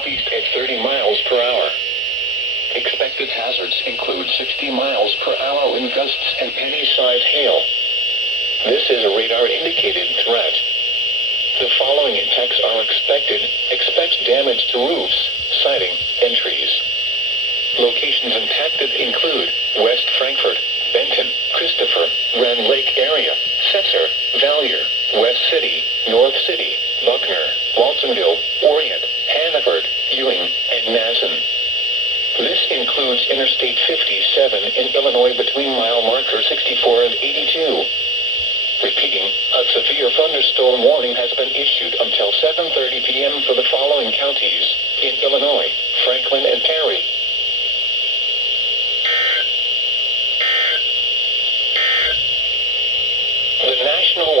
southeast at 30 miles per hour. Expected hazards include 60 miles per hour wind gusts and any size hail. This is a radar-indicated threat. The following impacts are expected. Expect damage to roofs, siding, and trees. Locations impacted include West Frankfort, Benton, Christopher, Grand Lake area, Setzer, Valier, West City, North City, Buckner, Waltonville, Orient, Hannaford, Ewing, and Madison. This includes Interstate 57 in Illinois between mile marker 64 and 82. Repeating, a severe thunderstorm warning has been issued until 7:30 p.m. for the following counties in Illinois: Franklin and Perry. The National Weather